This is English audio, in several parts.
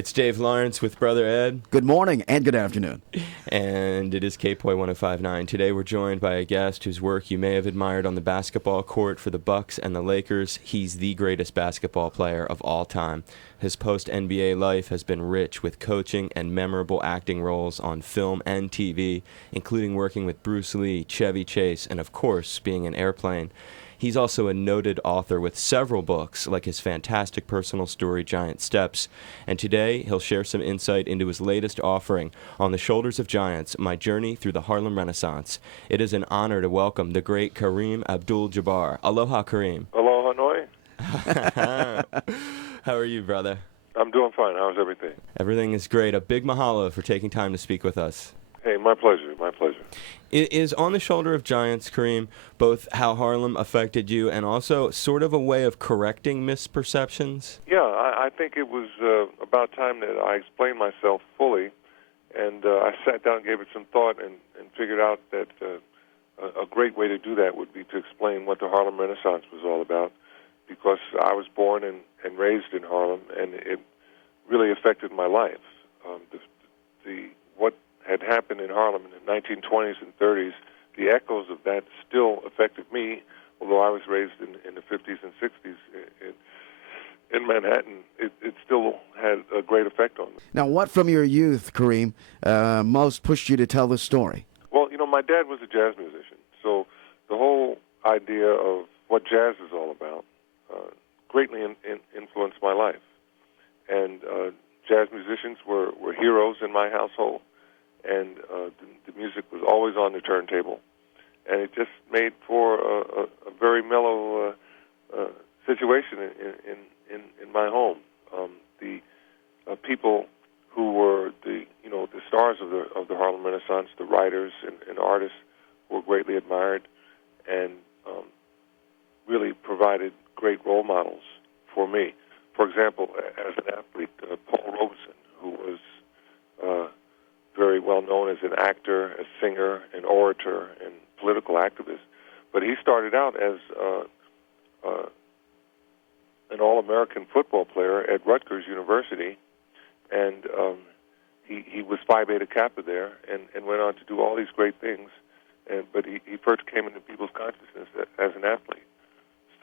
It's Dave Lawrence with Brother Ed. Good morning and good afternoon. And it is KPOY 1059. Today we're joined by a guest whose work you may have admired on the basketball court for the Bucks and the Lakers. He's the greatest basketball player of all time. His post-NBA life has been rich with coaching and memorable acting roles on film and TV, including working with Bruce Lee, Chevy Chase, and of course, being in Airplane. He's also a noted author with several books, like his fantastic personal story, Giant Steps. And today, he'll share some insight into his latest offering, On the Shoulders of Giants, My Journey Through the Harlem Renaissance. It is an honor to welcome the great Kareem Abdul Jabbar. Aloha, Kareem. Aloha, Hanoi. How are you, brother? I'm doing fine. How's everything? Everything is great. A big mahalo for taking time to speak with us. Hey, my pleasure, my pleasure. It is On the Shoulder of Giants, Kareem, both how Harlem affected you and also sort of a way of correcting misperceptions? Yeah, I think it was about time that I explained myself fully, and I sat down and gave it some thought and figured out that a great way to do that would be to explain what the Harlem Renaissance was all about, because I was born and raised in Harlem, and it really affected my life. What had happened in Harlem in the 1920s and 30s, the echoes of that still affected me, although I was raised in the 50s and 60s in Manhattan. It still had a great effect on me. Now, what from your youth, Kareem, most pushed you to tell this story? Well, my dad was a jazz musician, so the whole idea of what jazz is all about greatly influenced my life. And jazz musicians were heroes in my household, and the music was always on the turntable, and it just made for a very mellow situation in my home. The people who were the stars of the Harlem Renaissance, the writers and artists, were greatly admired, and really provided great role models for me. For example, as an athlete, Paul Robeson, who was very well known as an actor, a singer, an orator, and political activist. But he started out as an All-American football player at Rutgers University, and he was Phi Beta Kappa there, and went on to do all these great things. But he first came into people's consciousness as an athlete.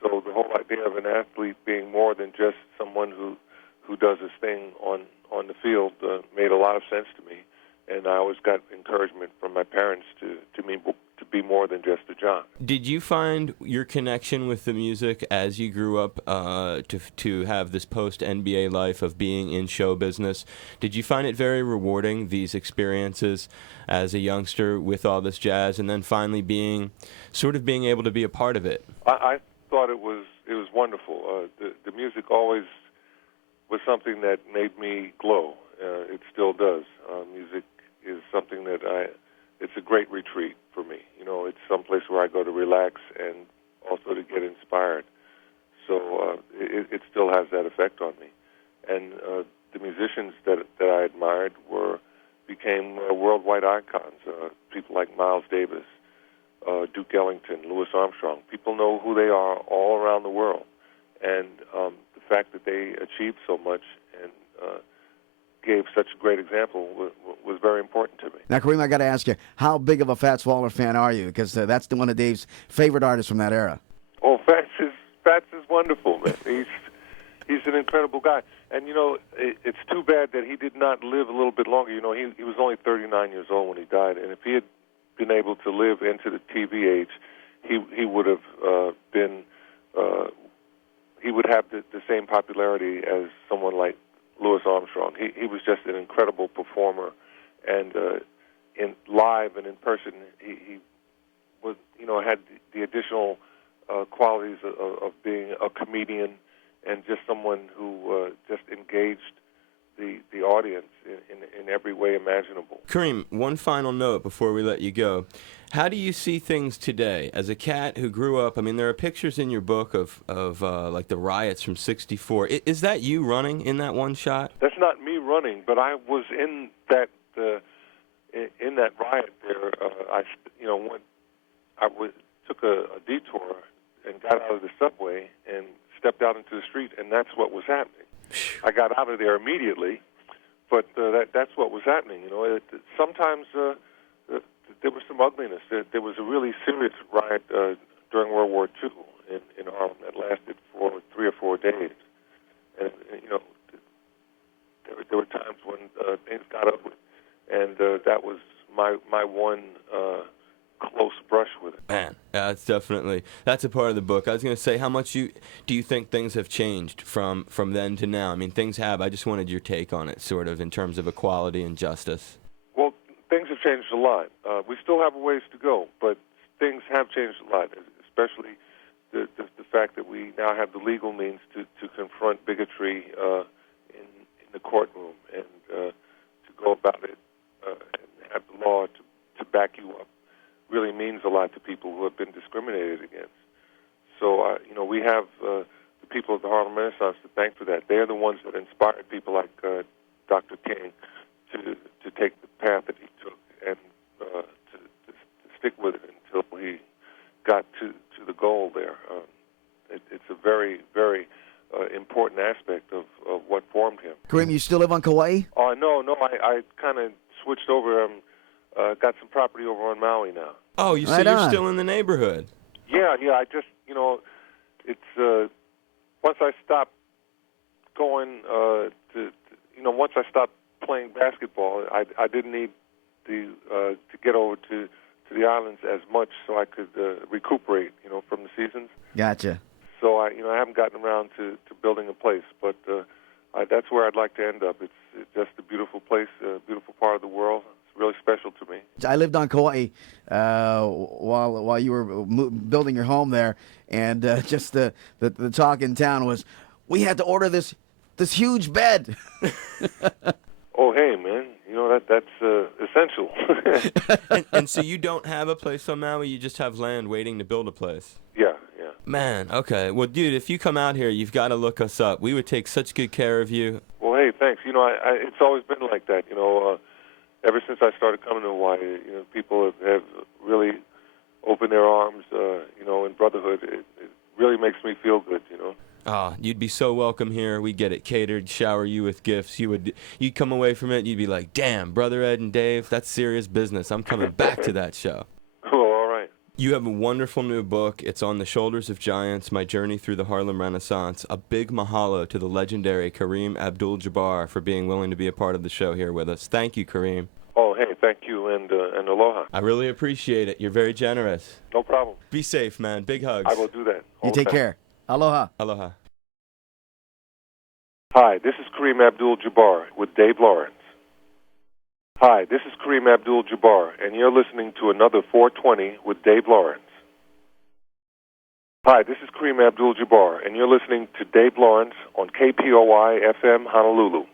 So the whole idea of an athlete being more than just someone who does his thing on the field made a lot of sense to me. And I always got encouragement from my parents to be more than just a jock. Did you find your connection with the music as you grew up to have this post-NBA life of being in show business? Did you find it very rewarding, these experiences as a youngster with all this jazz, and then finally being able to be a part of it? I thought it was wonderful. The music always was something that made me glow. It still does. Music is something that it's a great retreat for me. It's someplace where I go to relax and also to get inspired. So it still has that effect on me. And the musicians that I admired became worldwide icons. People like Miles Davis, Duke Ellington, Louis Armstrong. People know who they are all around the world. And the fact that they achieved so much and gave such a great example was very important to me. Now, Kareem, I got to ask you, how big of a Fats Waller fan are you? Because that's one of Dave's favorite artists from that era. Oh, Fats is wonderful, man. He's an incredible guy. And, it's too bad that he did not live a little bit longer. He was only 39 years old when he died, and if he had been able to live into the TV age, he would have he would have the same popularity as someone like Louis Armstrong. He was just an incredible performer, and in live and in person, he was had the additional qualities of being a comedian and just someone who just engaged the audience in every way imaginable. Kareem, one final note before we let you go. How do you see things today? As a cat who grew up, there are pictures in your book of like the riots from '64. Is that you running in that one shot? That's not me running, but I was in that riot there. Took a detour and got out of the subway and stepped out into the street, and that's what was happening. I got out of there immediately, but that's what was happening. Sometimes there was some ugliness. There was a really serious riot during World War II in Harlem that lasted for 3 or 4 days, and there were times when things got ugly, and that was my one close brush with it. Man, that's a part of the book. I was going to say, how much do you think things have changed from then to now? I mean, things have. I just wanted your take on it, sort of, in terms of equality and justice. Well, things have changed a lot. We still have a ways to go, but things have changed a lot, especially the fact that we now have the legal means to confront bigotry in the courtroom and to go about it and have the law to back you up. Really means a lot to people who have been discriminated against. So, we have the people of the Harlem Renaissance to thank for that. They're the ones that inspired people like Dr. King to take the path that he took and to stick with it until he got to the goal there. It's a very, very important aspect of what formed him. Kareem, you still live on Kauai? Oh, no, I kind of switched over. Got some property over on Maui now. Oh, so you're still in the neighborhood? Yeah. I just, it's once I stopped going once I stopped playing basketball, I didn't need to get over to the islands as much, so I could recuperate, from the seasons. Gotcha. So I haven't gotten around to building a place, but that's where I'd like to end up. It's just a beautiful place, a beautiful part of the world. Really special to me. I lived on Kauai while you were building your home there, and just the talk in town was, we had to order this huge bed. Oh, hey, man, that's essential. and so you don't have a place on Maui, you just have land waiting to build a place? Yeah. Man, okay. Well, dude, if you come out here, you've got to look us up. We would take such good care of you. Well, hey, thanks. It's always been like that, ever since I started coming to Hawaii, people have really opened their arms, in brotherhood. It really makes me feel good, Oh, you'd be so welcome here. We'd get it catered, shower you with gifts. You'd come away from it, you'd be like, damn, Brother Ed and Dave, that's serious business. I'm coming back to that show. Well, all right. You have a wonderful new book. It's On the Shoulders of Giants, My Journey Through the Harlem Renaissance. A big mahalo to the legendary Kareem Abdul Jabbar for being willing to be a part of the show here with us. Thank you, Kareem. Oh, hey, thank you, and aloha. I really appreciate it. You're very generous. No problem. Be safe, man. Big hugs. I will do that. You take care. Aloha. Aloha. Hi, this is Kareem Abdul Jabbar with Dave Lawrence. Hi, this is Kareem Abdul Jabbar, and you're listening to another 420 with Dave Lawrence. Hi, this is Kareem Abdul Jabbar, and you're listening to Dave Lawrence on KPOI FM Honolulu.